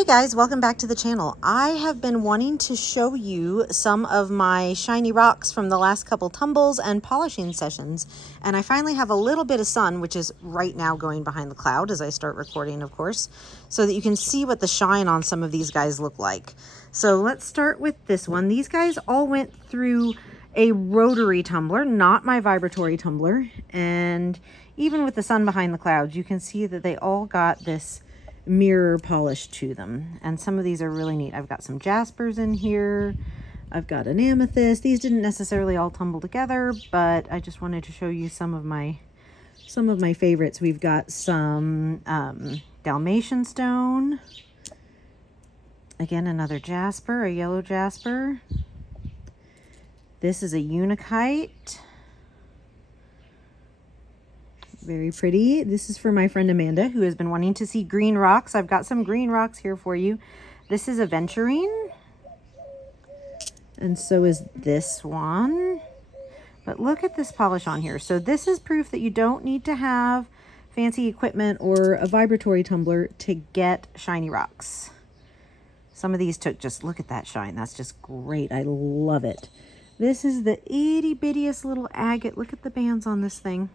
Hey guys, welcome back to the channel. I have been wanting to show you some of my shiny rocks from the last couple tumbles and polishing sessions. And I finally have a little bit of sun, which is right now going behind the cloud as I start recording, of course, so that you can see what the shine on some of these guys look like. So let's start with this one. These guys all went through a rotary tumbler, not my vibratory tumbler. And even with the sun behind the clouds, you can see that they all got this mirror polish to them, and some of these are really neat. I've got some jaspers in here, I've got an amethyst. These didn't necessarily all tumble together, but I just wanted to show you some of my favorites. We've got some Dalmatian stone, again another jasper, a yellow jasper. This is a unikite, very pretty. This is for my friend Amanda, who has been wanting to see green rocks. I've got some green rocks here for you. This is a venturine, and so is this one. But look at this polish on here. So this is proof that you don't need to have fancy equipment or a vibratory tumbler to get shiny rocks. Some of these took, just look at that shine. That's just great. I love it. This is the itty bittiest little agate. Look at the bands on this thing.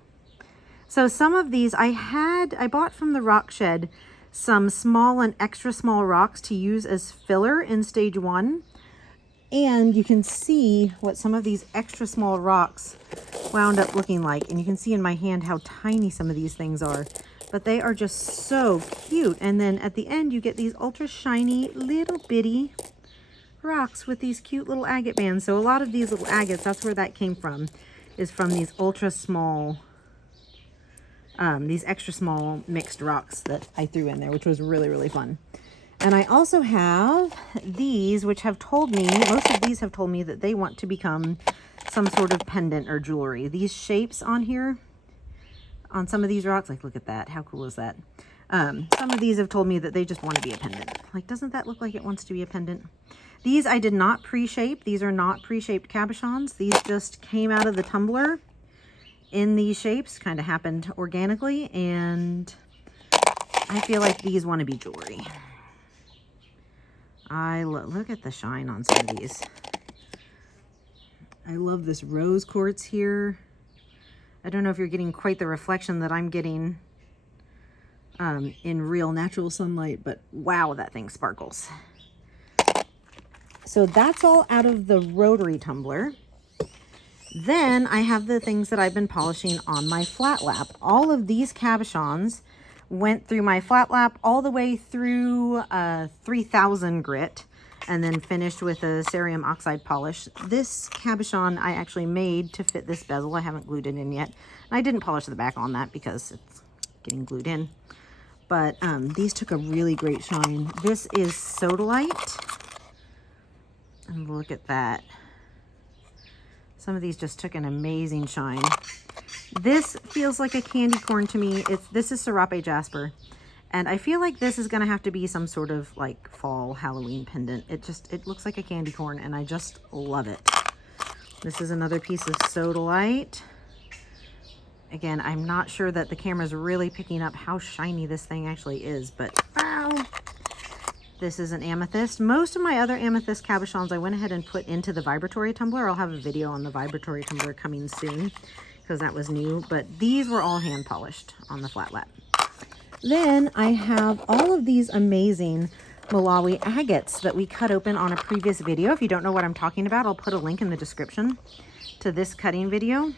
So some of these I bought from the rock shed some small and extra small rocks to use as filler in stage 1. And you can see what some of these extra small rocks wound up looking like. And you can see in my hand how tiny some of these things are. But they are just so cute. And then at the end you get these ultra shiny little bitty rocks with these cute little agate bands. So a lot of these little agates, that's where that came from, is from these ultra small these extra small mixed rocks that I threw in there, which was really, really fun. And I also have these, which have told me, most of these have told me that they want to become some sort of pendant or jewelry. These shapes on here, on some of these rocks, like look at that, how cool is that? Some of these have told me that they just want to be a pendant. Like, doesn't that look like it wants to be a pendant? These I did not pre-shape. These are not pre-shaped cabochons. These just came out of the tumbler in these shapes, kind of happened organically, and I feel like these want to be jewelry. Look at the shine on some of these. I love this rose quartz here. I don't know if you're getting quite the reflection that I'm getting in real natural sunlight, but wow, that thing sparkles. So that's all out of the rotary tumbler. Then I have the things that I've been polishing on my flat lap. All of these cabochons went through my flat lap all the way through 3000 grit, and then finished with a cerium oxide polish. This cabochon I actually made to fit this bezel. I haven't glued it in yet. And I didn't polish the back on that because it's getting glued in. But these took a really great shine. This is sodalite. And look at that. Some of these just took an amazing shine. This feels like a candy corn to me. This is Serape Jasper. And I feel like this is gonna have to be some sort of like fall Halloween pendant. It looks like a candy corn, and I just love it. This is another piece of sodalite. Again, I'm not sure that the camera's really picking up how shiny this thing actually is, but wow. This is an amethyst. Most of my other amethyst cabochons I went ahead and put into the vibratory tumbler. I'll have a video on the vibratory tumbler coming soon because that was new, but these were all hand polished on the flat lap. Then I have all of these amazing Malawi agates that we cut open on a previous video. If you don't know what I'm talking about, I'll put a link in the description to this cutting video.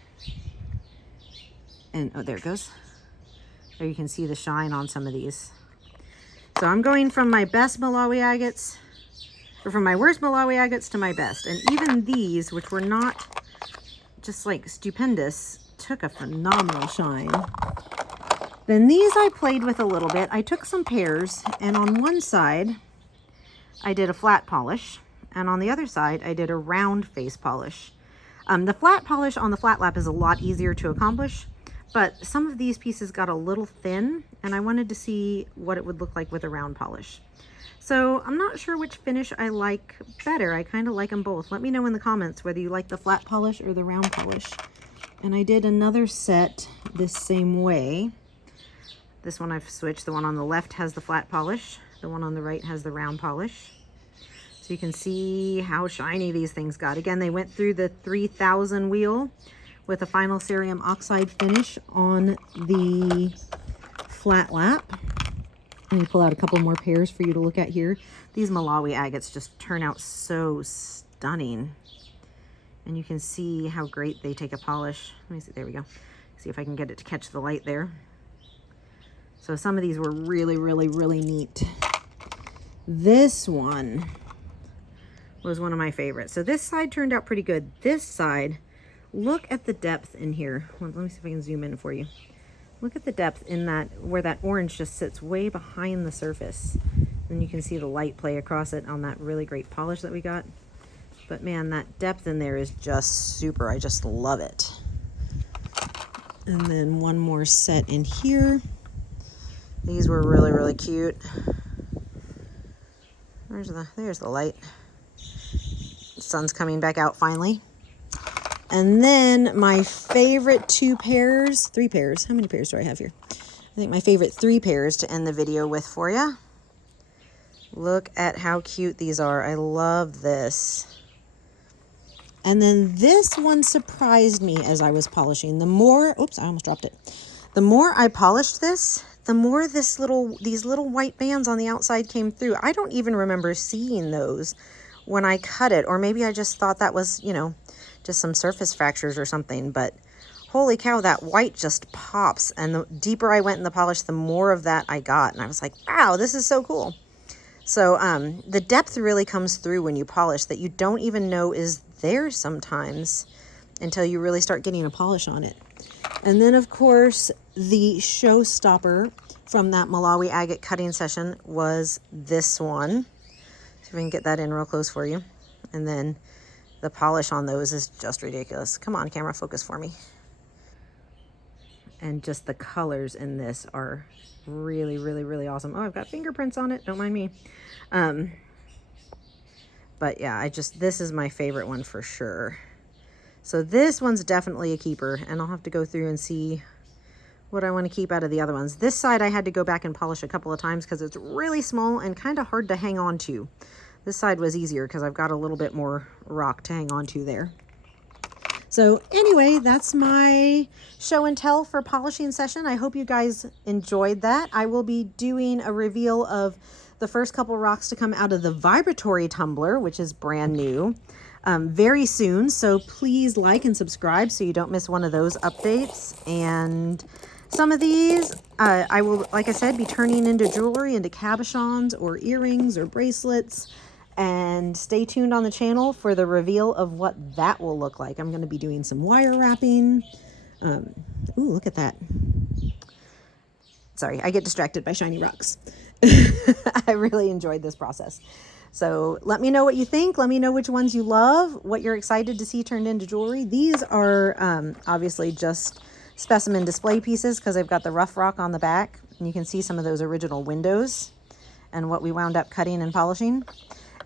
And oh, there it goes. There you can see the shine on some of these. So I'm going from my best Malawi agates, or from my worst Malawi agates to my best. And even these, which were not just like stupendous, took a phenomenal shine. Then these I played with a little bit. I took some pairs, and on one side I did a flat polish, and on the other side I did a round face polish. The flat polish on the flat lap is a lot easier to accomplish, but some of these pieces got a little thin, and I wanted to see what it would look like with a round polish. So I'm not sure which finish I like better. I kind of like them both. Let me know in the comments whether you like the flat polish or the round polish. And I did another set this same way. This one I've switched. The one on the left has the flat polish. The one on the right has the round polish. So you can see how shiny these things got. Again, they went through the 3000 wheel with a final cerium oxide finish on the flat lap. Let me pull out a couple more pairs for you to look at here. These Malawi agates just turn out so stunning. And you can see how great they take a polish. Let me see, there we go. See if I can get it to catch the light there. So some of these were really, really, really neat. This one was one of my favorites. So this side turned out pretty good. This side, look at the depth in here. Let me see if I can zoom in for you. Look at the depth in that, where that orange just sits way behind the surface. And you can see the light play across it on that really great polish that we got. But man, that depth in there is just super. I just love it. And then one more set in here. These were really, really cute. There's the light. The sun's coming back out finally. And then my favorite three pairs. How many pairs do I have here? I think my favorite 3 pairs to end the video with for you. Look at how cute these are. I love this. And then this one surprised me as I was polishing. The more, oops, I almost dropped it. The more I polished this, the more these little white bands on the outside came through. I don't even remember seeing those when I cut it, or maybe I just thought that was, you know, just some surface fractures or something, but holy cow, that white just pops. And the deeper I went in the polish, the more of that I got. And I was like, wow, this is so cool. So the depth really comes through when you polish that you don't even know is there sometimes until you really start getting a polish on it. And then of course, the showstopper from that Malawi agate cutting session was this one. See if we can get that in real close for you. And then the polish on those is just ridiculous. Come on, camera, focus for me. And just the colors in this are really, really, really awesome. Oh, I've got fingerprints on it. Don't mind me. But yeah, this is my favorite one for sure. So this one's definitely a keeper, and I'll have to go through and see what I want to keep out of the other ones. This side I had to go back and polish a couple of times because it's really small and kind of hard to hang on to. This side was easier because I've got a little bit more rock to hang on to there. So anyway, that's my show and tell for polishing session. I hope you guys enjoyed that. I will be doing a reveal of the first couple rocks to come out of the vibratory tumbler, which is brand new, very soon. So please like and subscribe so you don't miss one of those updates. And some of these I will, like I said, be turning into jewelry, into cabochons or earrings or bracelets. And stay tuned on the channel for the reveal of what that will look like. I'm going to be doing some wire wrapping. Ooh, look at that. Sorry, I get distracted by shiny rocks. I really enjoyed this process. So let me know what you think. Let me know which ones you love, what you're excited to see turned into jewelry. These are obviously just specimen display pieces because I've got the rough rock on the back. And you can see some of those original windows and what we wound up cutting and polishing.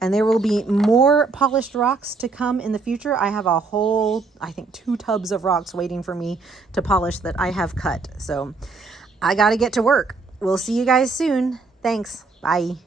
And there will be more polished rocks to come in the future. I have a whole, I think 2 tubs of rocks waiting for me to polish that I have cut. So I got to get to work. We'll see you guys soon. Thanks. Bye.